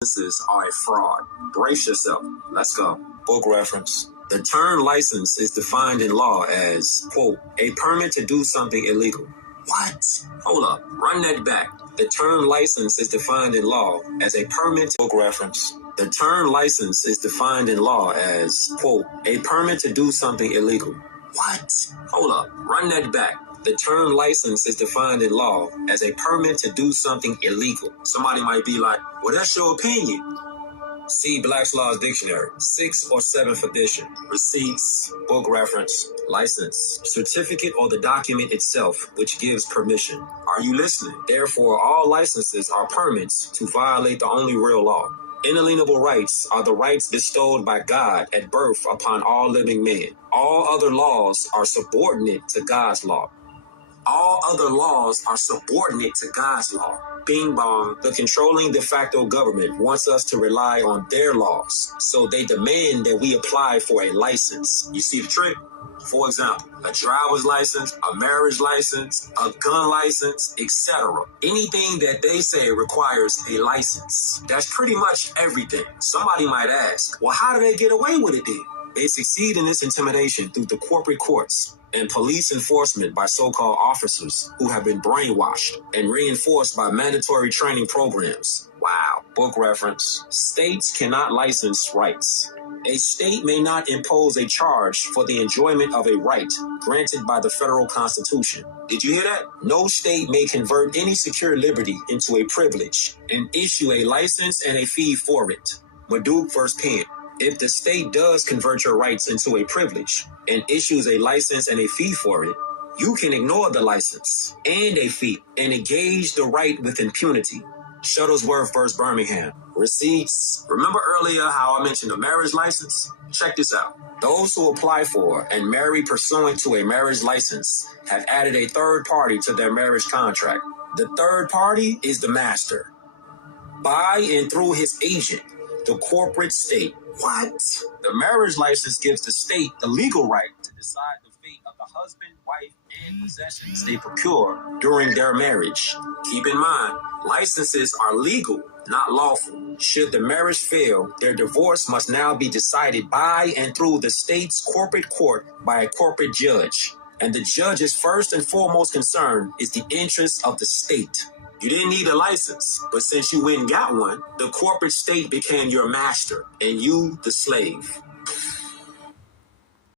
Licenses are a fraud. Brace yourself. Let's go. Book reference. The term license is defined in law as, quote, a permit to do something illegal. What? Hold up. Run that back. The term license is defined in law as a permit. Book reference. The term license is defined in law as, quote, a permit to do something illegal. What? Hold up. Run that back. The term license is defined in law as a permit to do something illegal. Somebody might be like, well, that's your opinion. See Black's Law's Dictionary, 6th or 7th edition. Receipts, book reference, license, certificate or the document itself, which gives permission. Are you listening? Therefore, all licenses are permits to violate the only real law. Inalienable rights are the rights bestowed by God at birth upon all living men. All other laws are subordinate to God's law. All other laws are subordinate to God's law. Bing bong, the controlling de facto government wants us to rely on their laws, so they demand that we apply for a license. You see the trick? For example, a driver's license, a marriage license, a gun license, etc. Anything that they say requires a license. That's pretty much everything. Somebody might ask, well, how do they get away with it then? They succeed in this intimidation through the corporate courts and police enforcement by so-called officers who have been brainwashed and reinforced by mandatory training programs. Wow. Book reference. States cannot license rights. A state may not impose a charge for the enjoyment of a right granted by the federal constitution. Did you hear that? No state may convert any secure liberty into a privilege and issue a license and a fee for it. Maduk vs. Penn. If the state does convert your rights into a privilege and issues a license and a fee for it, you can ignore the license and a fee and engage the right with impunity. Shuttlesworth vs. Birmingham. Receipts. Remember earlier how I mentioned a marriage license? Check this out. Those who apply for and marry pursuant to a marriage license have added a third party to their marriage contract. The third party is the master. By and through his agent, the corporate state. What? The marriage license gives the state the legal right to decide the fate of the husband, wife, and possessions they procure during their marriage. Keep in mind, licenses are legal, not lawful. Should the marriage fail, their divorce must now be decided by and through the state's corporate court by a corporate judge. And the judge's first and foremost concern is the interest of the state. You didn't need a license, but since you went and got one, the corporate state became your master and you the slave.